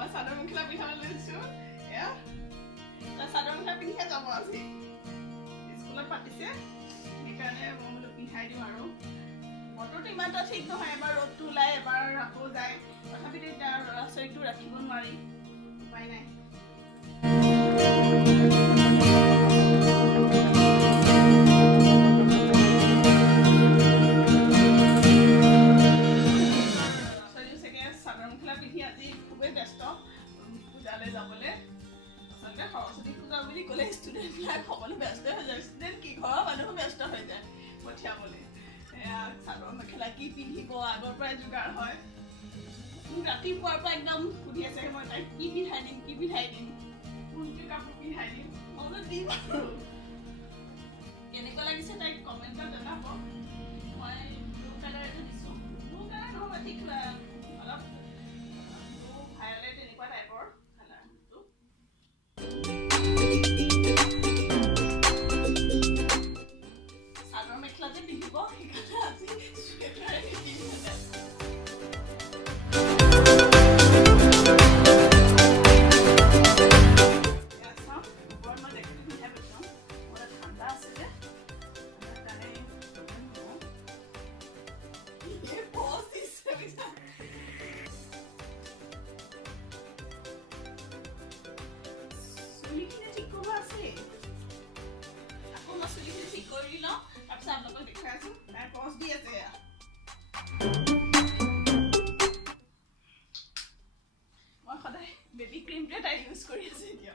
মই চাদৰ মেখেলা পিন্ধাব লৈছো এয়া চাদৰ মেখেলা পিন্ধিহে যাব আজি স্কুলত পাতিছে সেইকাৰণে মই বোলো পিন্ধাই দিওঁ আৰু বতৰটো ইমান এটা ঠিক নহয় এবাৰ ৰ'দটো ওলাই এবাৰ আকৌ যায় তথাপিতো এতিয়া ল'ৰা ছোৱালীটো ৰাখিব নোৱাৰি উপায় নাই Saraswati Puja বুলি ক'লে ষ্টুডেন্ট বিলাক সকলো ব্যস্ত হৈ যায় ষ্টুডেন্ট কি ঘৰৰ মানুহো ব্যস্ত হৈ যায় পঠিয়াবলৈ চাদৰ মেখেলা কি পিন্ধিব আগৰ পৰাই যোগাৰ হয় ৰাতিপুৱাৰ পৰা একদম সুধি আছে মই তাইক কি পিন্ধাই দিম কোনটো কাপোৰ পিন্ধাই দিম মই বোলো দিম আৰু কেনেকুৱা লাগিছে তাইক কমেণ্টত জনাব মই ব্লু কালাৰ এটা দিছোঁ ব্লু কালাৰ নহয় ঠিক অলপ ব্লু ভায়লেট এনেকুৱা টাইপৰ চাদৰ মেখেলা যে পিন্ধিব সেইকাৰণে আজি চুৱেটাৰ পিন্ধিছে মই সদায় বেবি ক্ৰীমটোৱে তাই ইউজ কৰি আছে এতিয়া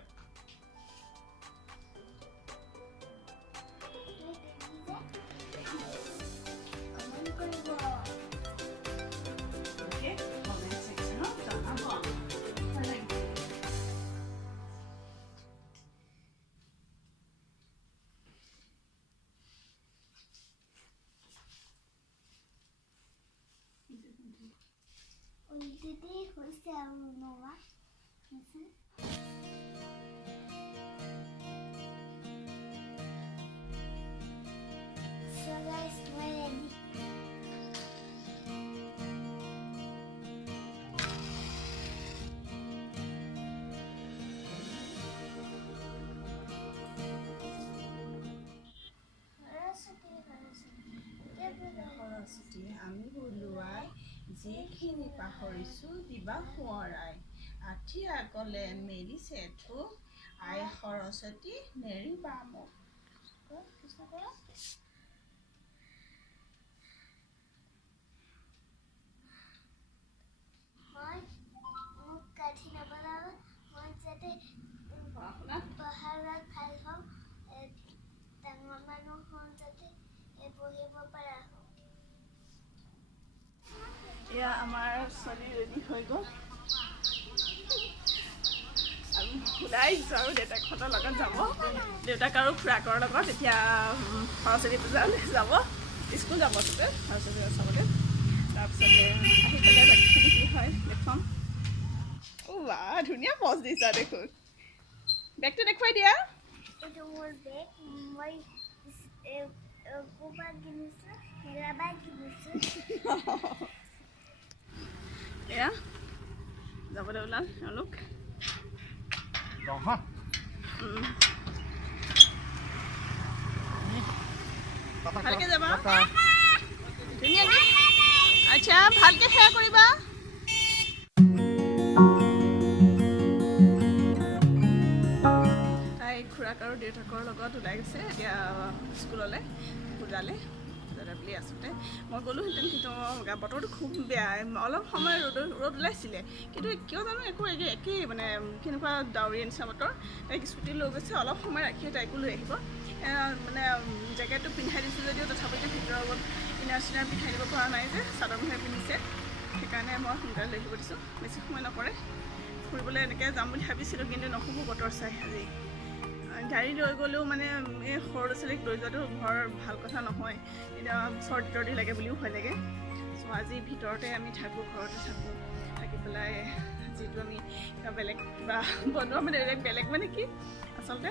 Didi hoise aru noa. So guys, we're ready. Saraswati, আমি বলুৱাই যিখিনি পাহৰিছো দিবা সোঁৱৰাই আঠি আগলে মেলিছে ঠোক আই সৰস্বতী নেৰিবা মোক মই মোক কাঠি নবলাও মই যাতে পাহাৰত ভাল হওঁ ডাঙৰ মানুহ হওঁ যাতে পঢ়িব পৰা হওঁ এয়া আমাৰ ছোৱালী ৰেডি হৈ গ'ল আমি ওলাই আহিছোঁ আৰু দেউতাকহঁতৰ লগত যাব দেউতাক আৰু খুৰাকৰ লগত এতিয়া সৰস্বতী পূজালৈ যাব স্কুল যাব চবে সৰস্বতী পূজা চাবলৈ তাৰপিছতে আহি পেলাই বাকীখিনি কি হয় দেখুৱাম বাহ ধুনীয়া পজ দিছা দেখোন বেগটো দেখুৱাই দিয়া এইটো মোৰ বেগ মই কোবা কিনিছোঁ হেৰাবাই কিনিছোঁ এয়া যাবলৈ ওলাল তেওঁলোক ভালকে যাবা ধুনীয়াকে আচ্ছা ভালকে সেয়া কৰিবা তাই খুৰাক আৰু দেউতাকৰ লগত ওলাই গৈছে এতিয়া স্কুললৈ পূজালৈ বুলি আছোঁতে মই গ'লোহেঁতেন কিন্তু বতৰটো খুব বেয়া অলপ সময় ৰ'দ ওলাইছিলে কিন্তু কিয় জানো একো একেই মানে কেনেকুৱা ডাৱৰীয়া নিচিনা বতৰ তাইক স্কুটি লৈ গৈছে অলপ সময় ৰাখি তাইকো লৈ আহিব মানে জেকেটটো পিন্ধাই দিছোঁ যদিও তথাপিতো ভিতৰৰ ইনাৰ চিনাৰ পিন্ধাই দিব পৰা নাই যে চাদৰ মেখেলা পিন্ধিছে সেইকাৰণে মই সোনকালে লৈ আহিব দিছোঁ বেছি সময় নকৰে ফুৰিবলৈ এনেকৈ যাম বুলি ভাবিছিলোঁ কিন্তু নহ'ব বতৰ চাই আজি গাড়ী লৈ গ'লেও মানে এই সৰু ল'ৰা ছোৱালীক লৈ যোৱাটো ঘৰ ভাল কথা নহয় এতিয়া চৰ্দি তৰ্দি লাগে বুলিও ভয় লাগে চ' আজি ভিতৰতে আমি থাকোঁ ঘৰতে থাকোঁ থাকি পেলাই যিটো আমি কিবা বেলেগ কিবা বনোৱা মানে বেলেগ মানে কি আচলতে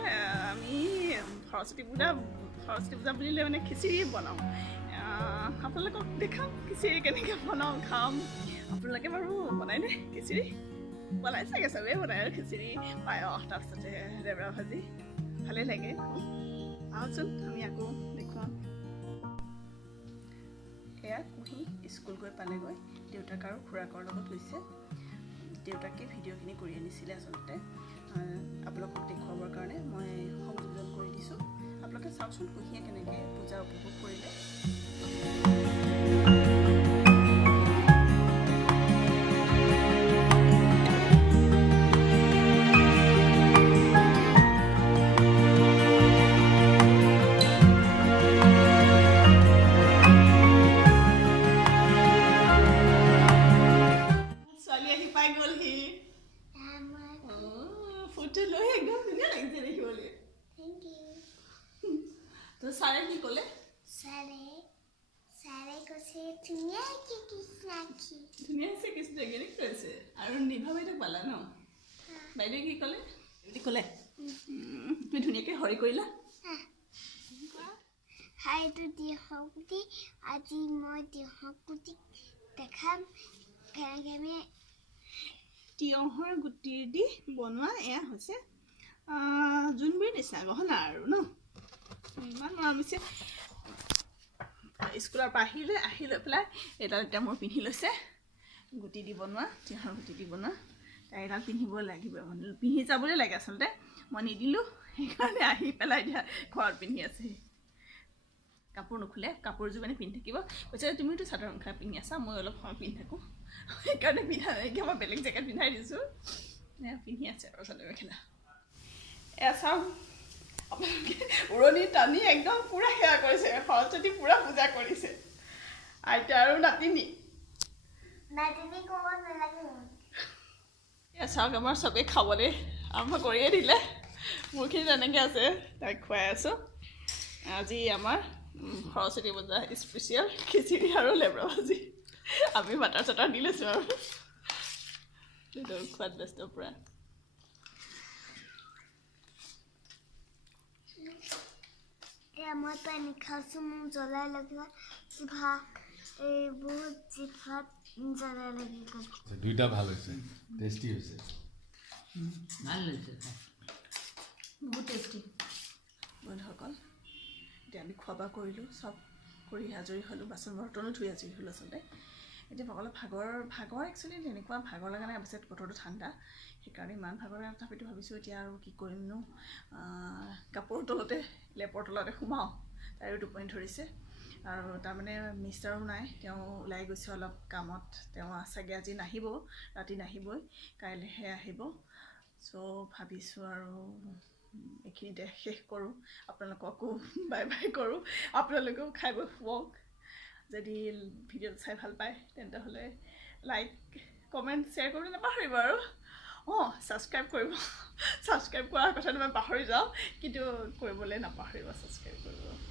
আমি সৰস্বতী পূজা বুলিলে মানে খিচিৰি বনাওঁ আপোনালোকক দেখাম খিচিৰি কেনেকৈ বনাওঁ খাম আপোনালোকে বাৰু বনাইনে খিচিৰি বনাই চাগে চবেই বনাই আৰু খিচিৰি পায়স তাৰপিছতে লেবৰা ভাজি ভালেই লাগে আহকচোন আমি আকৌ দেখুৱাম এয়া কুহি স্কুল গৈ পালেগৈ দেউতাক আৰু খুৰাকৰ লগত গৈছে দেউতাকে ভিডিঅ'খিনি কৰি আনিছিলে আচলতে আপোনালোকক দেখুৱাবৰ কাৰণে মই সংযোজন কৰি দিছোঁ আপোনালোকে চাওকচোন কুহিয়ে কেনেকৈ পূজা উপভোগ কৰিলে তো সারে কি কলে সারে কছে ধুনিয়া কি কৃষ্ণাকি ধুনিয়া সে কৃষ্ণ গেলি করেছে আর নিভা বাইদেউ পালা ন বাইদেউ কি কলে এমনি কলে তুমি ধুনিয়াকে হৰি কৰিলা হাই তো দিহকুটি আজি মই দিহকুটি দেখাম কেনেকৈ তিয়হৰ গুটিৰ দি বনোৱা এয়া হৈছে জোনবিৰি নিচিনা গহনা আৰু ন ইমান মৰম হৈছে স্কুলৰ পৰা আহি লৈ পেলাই এডাল এতিয়া মোৰ পিন্ধি লৈছে গুটি দি বনোৱা তিয়হৰ গুটি দি বনোৱা তাই এডাল পিন্ধিব লাগিব পিন্ধি যাবলৈ লাগে আচলতে মই নিদিলোঁ সেইকাৰণে আহি পেলাই এতিয়া ঘৰত পিন্ধি আছে কাপোৰ নুখুলে কাপোৰযোৰ মানে পিন্ধি থাকিব কৈছে তুমিতো চাদৰ মেখেলা পিন্ধি আছা মই অলপ সময় পিন্ধি থাকোঁ সেইকাৰণে পিন্ধা নাইকিয়া মই বেলেগ জেকেট পিন্ধাই দিছোঁ পিন্ধি আছে আৰু চাদৰ মেখেলা এয়া চাওঁ আপোনালোকে উৰণি টানি একদম পূৰা সেৱা কৰিছে সৰস্বতী পূৰা পূজা কৰিছে আইতা আৰু নাতিনী ক'ব নালাগে এয়া চাওক আমাৰ চবেই খাবলৈ আৰম্ভ কৰিয়ে দিলে মোৰখিনি তেনেকৈ আছে তাইক খুৱাই আছোঁ আজি আমাৰ সৰস্বতী পূজা স্পেচিয়েল খিচিৰি আৰু লেবৰা ভাজি আমি বাটাৰ চাটাৰ দি লৈছোঁ আৰু খোৱাত ব্যস্ত পূৰা মই পানী খাইছোঁ মোক জ্বলাই লগা জিভা বহুত জিভাত জ্বলাই লাগি গ'ল দুইটা ভাল হৈছে টেষ্টি হৈছে ভাল হৈছে বহুত টেষ্টি বন্ধুসকল এতিয়া আমি খোৱা বোৱা কৰিলোঁ চব কৰি আজৰি হ'লোঁ বাচন বৰ্তনো ধুই আজৰি হ'লোঁ আচলতে এতিয়া অলপ ভাগৰ একচুৱেলি তেনেকুৱা ভাগৰ লগা নাই অৱশ্যে বতৰটো ঠাণ্ডা সেইকাৰণে ইমান ভাগৰ লাগে তথাপিতো ভাবিছোঁ এতিয়া আৰু কি কৰিমনো কাপোৰ তলতে লেপৰ তলতে সোমাওঁ তাইৰো টোপনি ধৰিছে আৰু তাৰমানে মিষ্টাৰো নাই তেওঁ ওলাই গৈছে অলপ কামত তেওঁ চাগে আজি নাহিব ৰাতি নাহিবই কাইলৈহে আহিব চ' ভাবিছোঁ আৰু এইখিনিতে শেষ কৰোঁ আপোনালোককো বাই বাই কৰোঁ আপোনালোকেও খাই বৈ শুৱক যদি ভিডিঅ'টো চাই ভাল পায় তেন্তে হ'লে লাইক কমেণ্ট শ্বেয়াৰ কৰিবলৈ নাপাহৰিব আৰু ছাবস্ক্ৰাইব কৰিব ছাবস্ক্ৰাইব কৰাৰ কথাটো মই পাহৰি যাওঁ কিন্তু কৰিবলৈ নাপাহৰিব ছাবস্ক্ৰাইব কৰিব